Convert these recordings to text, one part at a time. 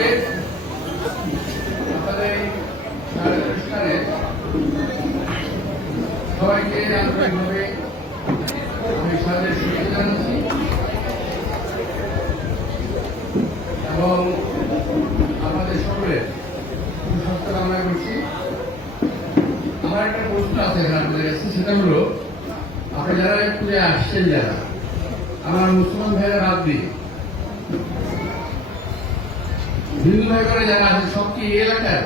আজকে আমাদের অনুষ্ঠানে সবাইকে আন্তরিকভাবে আমি সাদের শুভেচ্ছা জানাচ্ছি এবং আমাদের সকলের সুস্বাস্থ্য কামনা করছি। আমার একটা প্রশ্ন আছে এখানে আপনাদের কাছে, সেটা হলো আপনি যারা পুজো আসছেন, যারা আমার মুসলমান ভাইরা বাদ দিয়ে হিন্দু ভাই করে যারা আছে, সব কি এই এলাকার?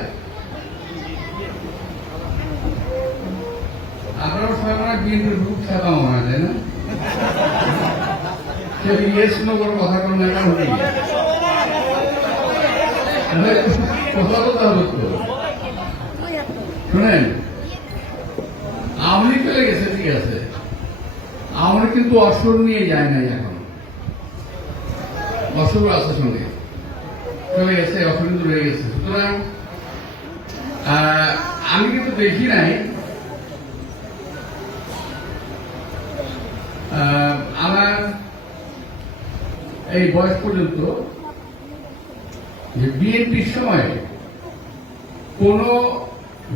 আপনারা সবাই মনে হয় বিএনপির গ্রুপ ছাপা মনে হয়, তাই না? সে ইয়েস নো কোনো কথা কোনো না হতেই কথা বলতে হবে তো। শোনেন, আওয়ামী লীগ চলে গেছে, ঠিক আছে, আওয়ামী লীগ কিন্তু অসুর নিয়ে যায় নাই, এখন অসুর আছে সঙ্গে চলে গেছে, অসুর কিন্তু রয়ে গেছে। সুতরাং আমি কিন্তু দেখি নাই আমার এই বয়স পর্যন্ত যে বিএনপির সময় কোন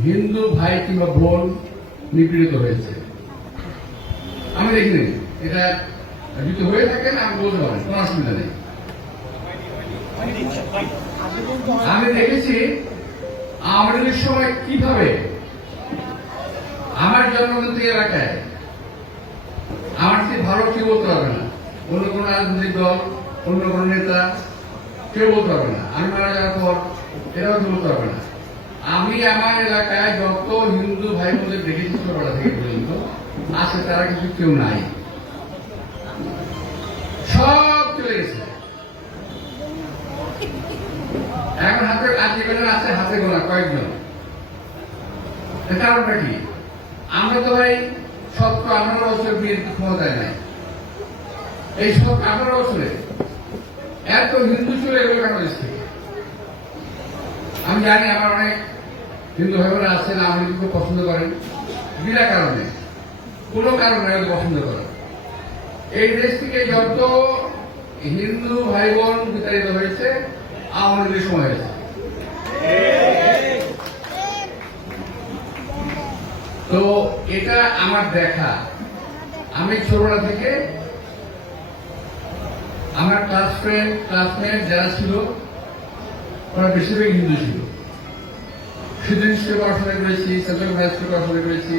হিন্দু ভাই কিংবা বোন নিপীড়িত হয়েছে আমি দেখিনি। এটা যদি হয়ে থাকে না, আমি বলতে পারেন, কোন অসুবিধা নেই। আমি দেখেছি আমাদের সময় কিভাবে আমার জন্মগত এলাকায় আমার চেয়ে ভালো কেউ বলতে পারবে না, অন্য কোন রাজনৈতিক দল, অন্য কোন নেতা কেউ বলতে পারবে না। আমি মারা যাওয়ার পর এরাও কেউ বলতে পারবে না। আমি আমার এলাকায় যত হিন্দু ভাই বোনদের দেখেছি ছোটবেলা থেকে পর্যন্ত আছে, তারা কিছু কেউ নাই, সব চলে গেছে। এখন হাতে আজীবনের আছে, হাতে গোনা কয়েকজন। কারণটা কি? আমরা তো ভাই 17-18 বছর বিএনপি ক্ষমতায় নাই। এই 17-18 বছরে এত হিন্দু চলে গেল কেন দেশ থেকে? আমি জানি আমার অনেক হিন্দু ভাই বোনেরা আছেন, আওয়ামী লীগকে পছন্দ করেন বিনা কারণে, কোনো কারণে হয়তো পছন্দ করেন। এই দেশ থেকে যত হিন্দু ভাই বোন বিতাড়িত হয়েছে আওয়ামী লীগের সময় হয়েছে। তো এটা আমার দেখা। আমি ছোটবেলা থেকে আমার ক্লাসমেট যারা ছিল ওরা বেশিরভাগ হিন্দু ছিল। সুদিন স্কুলে পড়াশোনা করেছি, সেন্ট্রাল হাই স্কুলে পড়াশোনা করেছি,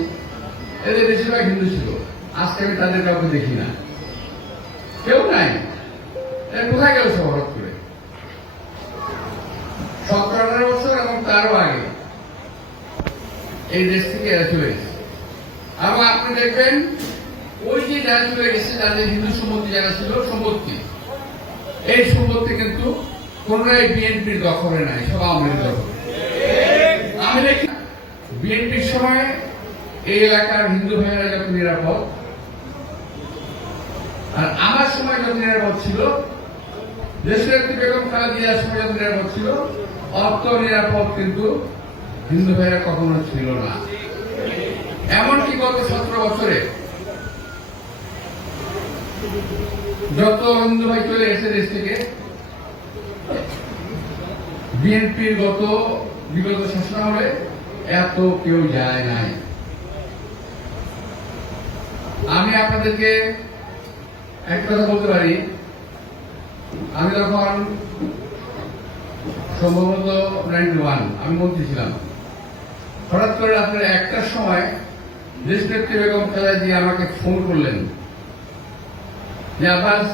এদের বেশিরভাগ হিন্দু ছিল। আজকে আমি তাদের কাউকে দেখি না, কেউ নাই। কোথায় গেল সব হঠাৎ করে? 17-18 বছর এবং তারও আগে এই দেশ থেকে এরা চলে গেছে। এবং আপনি দেখবেন ওই যে যারা চলে গেছে, যাদের হিন্দু সম্পত্তি যারা ছিল, সম্পত্তি, এই সম্পত্তি কিন্তু কোনটাই বিএনপির দখলে নাই, সব আওয়ামী লীগের দখলে। আমি দেখি বিএনপির সময় এই এলাকার হিন্দু ভাইয়েরা যত নিরাপদ, আর আমার সময় যত নিরাপদ ছিল, দেশনেত্রী বেগম খালেদা জিয়ার সময় যত নিরাপদ ছিল, অত নিরাপদ কিন্তু হিন্দু ভাইয়েরা কখনো ছিল না। এমনকি গত 17 বছরে যত হিন্দু ভাই চলে গেছে দেশ থেকে, বিএনপির বিগত শাসনামলে এত কেউ যায় নাই। আমি আপনাদেরকে এক কথা বলতে পারি, আমি তখন সম্ভবত 91 আমি মন্ত্রী ছিলাম। হঠাৎ করে রাত্রে 1টার সময় দেশনেত্রী বেগম খালেদা জিয়া আমাকে ফোন করলেন যে আব্বাস,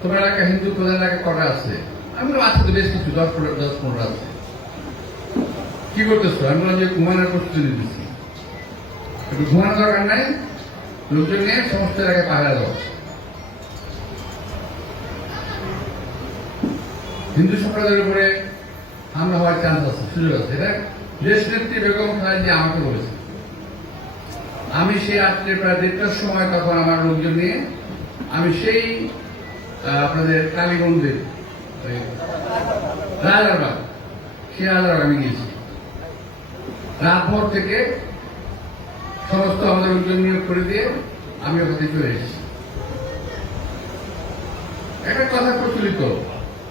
তোমার এলাকা হিন্দু প্রধান এলাকা কটা আছে? আমি বললাম আছে তো বেশ কিছু, 10-15 আছে। কি করতেছো? আমি বললাম যে ঘুমানোর প্রস্তুতি নিতেছি। একটু ঘুমানোর দরকার নাই, লোকজন নিয়ে সমস্ত এলাকায় পাহারা দাও। হিন্দু সম্প্রদায়ের উপরে হামলা হওয়ার চান্স আছে, সুযোগ আছে। এটা দেশনেত্রী বেগম খালেদা জিয়া আমাকে বলেছে। আমি সেই রাত্রে প্রায় 1:30টার সময় তখন আমার লোকজন নিয়ে আমি সেই আপনাদের কালীগঞ্জের রাজারবাগ, সেই রাজারবাগ আমি গিয়েছি। রাতভর থেকে সমস্ত আমাদের লোকজন নিয়োগ করে দিয়ে আমি ওখানে চলে এসেছি। একটা কথা প্রচলিত,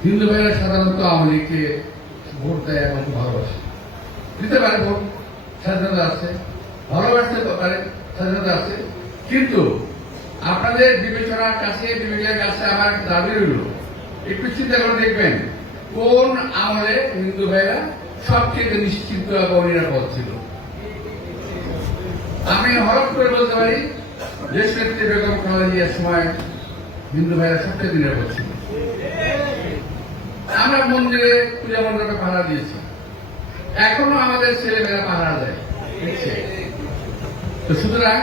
হিন্দু ভাইরা সাধারণত আওয়ামী লীগকে ভোট দেয় এবং ভালোবাসে, দিতে পারে ভোট, স্বাধীনতা আছে, ভালোবাসতে পারে, স্বাধীনতা আছে। কিন্তু আপনাদের বিবেচনার কাছে আমার দাবি রইল, একটু চিন্তা করে দেখবেন কোন আমলে হিন্দু ভাইরা সবচেয়ে নিশ্চিন্ত এবং নিরাপদ ছিল। আমি হরফ করে বলতে পারি দেশ নেত্রী বেগম খালেদা জিয়ার সময় হিন্দু ভাইরা সবচেয়ে নিরাপদ ছিল। আমরা মন্দিরে পূজা মণ্ডপে পাহারা দিয়েছি, এখনো আমাদের ছেলেমেয়েরা পাহারা দেয়, দেখছে। তো সুতরাং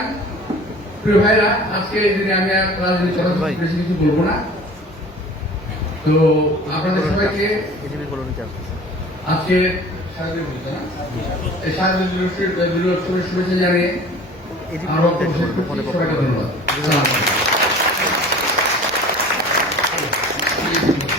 প্রিয় ভাইরা, আজকে এই দিনে আমি আর রাজনীতি বেশি কিছু বলবো না। তো আপনাদের সবাইকে আজকে শারদীয় দিবসের শুভেচ্ছা জানিয়ে আমার বক্তব্য শেষ করছি। সবাইকে ধন্যবাদ।